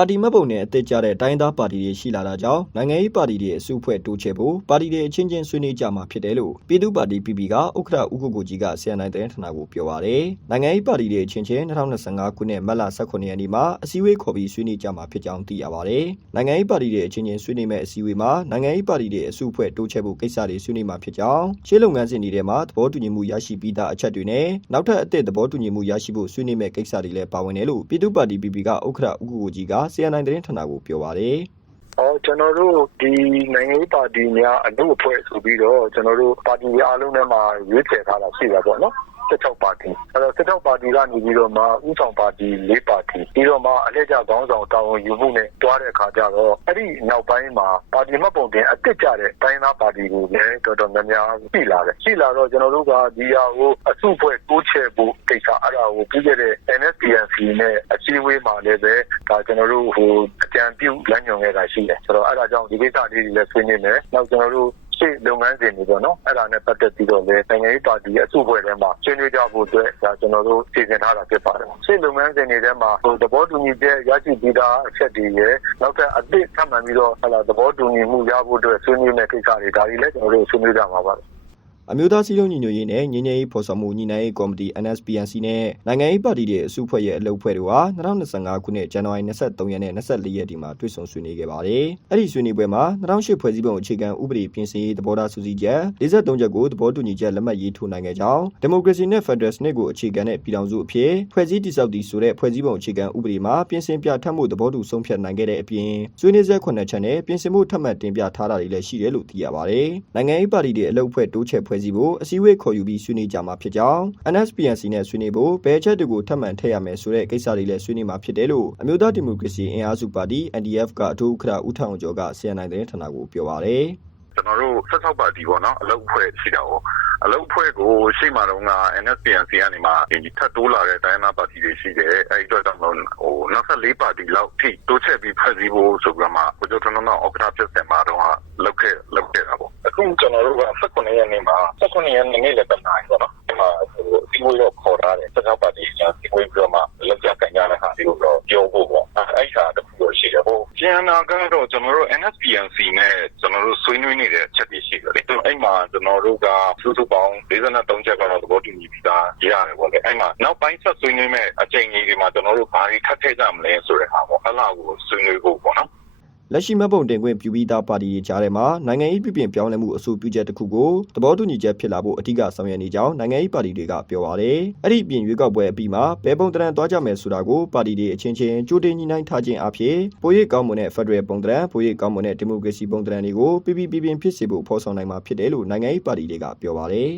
ပါတီမှတ်ပုံနဲ့အသစ်ကျတဲ့တိုင်းသားပါတီတွေရှိလာတာကြောင့်နိုင်ငံရေးပါတီတွေအစုအဖွဲ့တိုးချဲ့ဖို့ပါတီတွေအချင်းချင်းဆွေးနွေးကြမှာဖြစ်တယ်လို့ပြည်သူ့ပါတီ PP ကဥက္ကဋ္ဌဦးကိုကိုကြီးကဆီယန်နိုင်တဲ့ဌာနကိုပြောပါရယ်နိုင်ငံရေးပါတီတွေအချင်းချင်း2025ခုနှစ်မတ်လ18ရက်နေ့မှာအစည်းအဝေးခေါ်ပြီးဆွေးနွေးကြမှာဖြစ်ကြောင်းသိရပါရယ်နိုင်ငံရေးပါတီတွေအချင်းချင်းဆွေးနွေးမဲ့အစည်းအဝေးမှာနိုင်ငံရေးပါတီတွေအစုအဖွဲ့တိုးချဲ့ဖို့ကိစ္စတွေဆွေးနွေးမှာဖြစ်ကြောင်းရှေ့လုပ်ငန်းစဉ်တွေထဲမှာသဘောတူညီမှုရရှိပြီးသားအချက်တွေနဲ့နောက်ထပ်အသစ်သဘောတူညီမှုရရှိဖို့ဆွေးနွေးမဲ့ကိစ္စတွေလည်းပါဝင်တယ်လို့ပြည်သူ့ပါတီ PP ကဥက္ကဋ္ဌဦးကိုကိုကြီးကဆီယန်နိုင်တဲ့ဌာနကိုပြောပါရယ်အော်ကျွန်တော်တို့ဒီနိုင်ငံရေးပါတီများအလုပ်အဖွဲ့ဆိုပြီးတော့ကျွန်တော်တို့ပါတီအားလုံးထဲမှာရွေးချယ်ထားတာရှိတာပေါ့နော် 16 ပါတီ အဲ့တော့16ပါတီကနေပြီးတော့မှဥဆောင်ပါတီ ၄ ပါတီ ပြီးတော့မှ အလှည့်ကျခေါင်းဆောင် တာဝန်ယူမှုနဲ့တွားတဲ့အခါကျတော့ အဲ့ဒီနောက်ပိုင်းမှာ ပါတီမှတ်ပုံတင်အစ်စ်ကြတဲ့ တိုင်းသားပါတီကိုလည်း တော်တော်များများ ရှိလာတယ် ရှိလာတော့ ကျွန်တော်တို့က ဒီဟာကို အစုအဖွဲ့ တိုးချဲ့ဖို့ကိစ္စ အဲ့ဒါကို ပြီးခဲ့တဲ့ NSPNC နဲ့ အစည်းအဝေးမှာလည်းပဲဒါကျွန်တော်တို့ဟိုအကြံပြုလမ်းညွှန်ခဲ့တာ ရှိတယ် ဆိုတော့ အဲ့ဒါကြောင့် ဒီကိစ္စလေးတွေလည်း ဆွေးနွေးမယ် နောက် ကျွန်တော်တို့ ရှေ့လုပ်ငန်းစဉ်တွေပေါ့နော်အဲ့ဒါနဲ့ပတ်သက်ပြီးတော့လည်းနိုင်ငံရေးပါတီရဲ့အစုအဖွဲ့ထဲမှာဆွေးနွေးကြဖို့အတွက်ဒါကျွန်တော်တို့စီစဉ်ထားတာဖြစ်ပါတယ်ရှေ့လုပ်ငန်းစဉ်တွေထဲမှာဟိုသဘောတူညီချက်ရရှိပြီးသားအချက်တွေရဲ့နောက်ထပ်အသစ်ထပ်မံပြီးတော့ဟလာသဘောတူညီမှုရဖို့အတွက်ဆွေးနွေးမယ့်ကိစ္စတွေဒါတွေလည်းကျွန်တော်တို့ဆွေးနွေးကြမှာပါ အမျိုးသားစည်းလုံးညီညွတ်ရေးနဲ့ငြိမ်းချမ်းရေးဖော်ဆောင်မှုညီနိုင်ရေးကော်မတီ NSPNC နဲ့နိုင်ငံရေးပါတီတွေအစုအဖွဲ့ရဲ့အလုပ်အဖွဲ့တို့ဟာ2025ခုနှစ်ဇန်နဝါရီ23ရက်နဲ့24ရက်ဒီမှာတွေ့ဆုံဆွေးနွေးခဲ့ပါတယ်။အဲ့ဒီဆွေးနွေးပွဲမှာ2008ဖွဲ့စည်းပုံအခြေခံဥပဒေပြင်ဆင်ရေးသဘောထားစုစည်းချက်53ချက်ကိုသဘောတူညီချက်လက်မှတ်ရေးထိုးနိုင်ခဲ့ကြောင်းဒီမိုကရေစီနဲ့ဖက်ဒရယ်စနစ်ကိုအခြေခံတဲ့ပြည်ထောင်စုအဖြစ်ဖွဲ့စည်းတည်ဆောက်တည်ဆိုတဲ့ဖွဲ့စည်းပုံအခြေခံဥပဒေမှာပြင်ဆင်ပြဋ္ဌာန်းမှုသဘောတူဆုံးဖြတ်နိုင်ခဲ့တဲ့အပြင်ဆွေးနွေးချက်9ချက်နဲ့ပြင်ဆင်မှုထပ်မံတင်ပြထားတာတွေလည်းရှိတယ်လို့သိရပါတယ်။နိုင်ငံရေးပါတီတွေအလုပ်အဖွဲ့တိုးချဲ့ဖွဲ့စည်းဖို့အစည်းအဝေးခေါ်ယူပြီးဆွေးနွေးကြမှာဖြစ်ကြောင်း NSPNC နဲ့ဆွေးနွေးဖို့ဘယ်ချက်တွေကိုထပ်မံထည့်ရမယ်ဆိုတဲ့ကိစ္စတွေလည်းဆွေးနွေးမှာဖြစ်တယ်လို့အမျိုးသားဒီမိုကရေစီအင်အားစုပါတီ NDF ကအထူးဥက္ကဋ္ဌဦးထောင်ကျော်က CNN သတင်းဌာနကိုပြောပါရယ်ကျွန်တော်တို့16ပါတီပေါ့နော်အလုပ်အဖွဲ့ရှိတာကိုအလုပ်အဖွဲ့ကိုရှေ့မှာတော့က NSPNC ကနေမှဒီထပ်တိုးလာတဲ့တိုင်းနာပါတီတွေရှိတယ်အဲဒီအတွက်တော့ဟို24ပါတီလောက်ထိတိုးချက်ပြီးဖွဲ့စည်းဖို့ဆိုပြီးမှကိုကျော်ထွန်းတော်အောက်ကတာဖြစ်စင်မှာတော့လောက်ခဲ့လောက်ခဲ့တာပေါ့ အခုကျွန်တော်တို့က18ရက်နေ့မှာ18ရက်နေ့ နေ့လည်းပတ်နိုင်ပေါ့နော်ဒီမှာဟိုဒီဝေးတော့ ခေါ်ထားတယ်16ပါတီကဒီဝေးပြီးတော့မှလောက်ကြကန်ကြတဲ့ဟာတွေကိုတော့ ပြောဖို့ပေါ့ အဲဒီဟာတခုတော့ ရှိတယ်ဟိုကျန်တာကတော့ ကျွန်တော်တို့ NSPNC နဲ့ ကျွန်တော်တို့ ဆွေးနွေးနေတဲ့ချက်တွေ ရှိတယ်လေ အဲ့မှာ ကျွန်တော်တို့က စုစုပေါင်း53ချက်ကတော့ သဘောတူညီပြီးသား ရတယ်ပေါ့လေ အဲ့မှာ နောက်ပိုင်း ဆက်ဆွေးနွေးမဲ့အချိန်ကြီးတွေမှာ ကျွန်တော်တို့ ဘာတွေ ထပ်ထည့်ကြမလဲ ဆိုတဲ့ဟာပေါ့ အဲ့လောက်ကို ဆွေးနွေးဖို့ပေါ့နော် လက်ရှိမှတ်ပုံတင်ခွင့်ပြုပြီးသားပါတီတွေကြားထဲမှာနိုင်ငံရေးပြည်ပြင်ပြောင်းလဲမှုအဆိုပြုချက်တစ်ခုကိုသဘောတူညီချက်ဖြစ်လာဖို့အထူးဆောင်ရွက်နေကြောင်းနိုင်ငံရေးပါတီတွေကပြောပါရယ်အဲ့ဒီပြင်ရွေးကောက်ပွဲအပြီးမှာဘယ်ပုံတရံသွားကြမယ်ဆိုတာကိုပါတီတွေအချင်းချင်းကြိုတင်ညှိနှိုင်းထားခြင်းအဖြစ်ပိုရိပ်ကောင်းမွန်တဲ့ Federal ပုံတရံပိုရိပ်ကောင်းမွန်တဲ့ Democracy ပုံတရံတွေကိုပြည်ပြည်ပြည်ပြင်ဖြစ်စေဖို့ဖော်ဆောင်နိုင်မှာဖြစ်တယ်လို့နိုင်ငံရေးပါတီတွေကပြောပါရယ်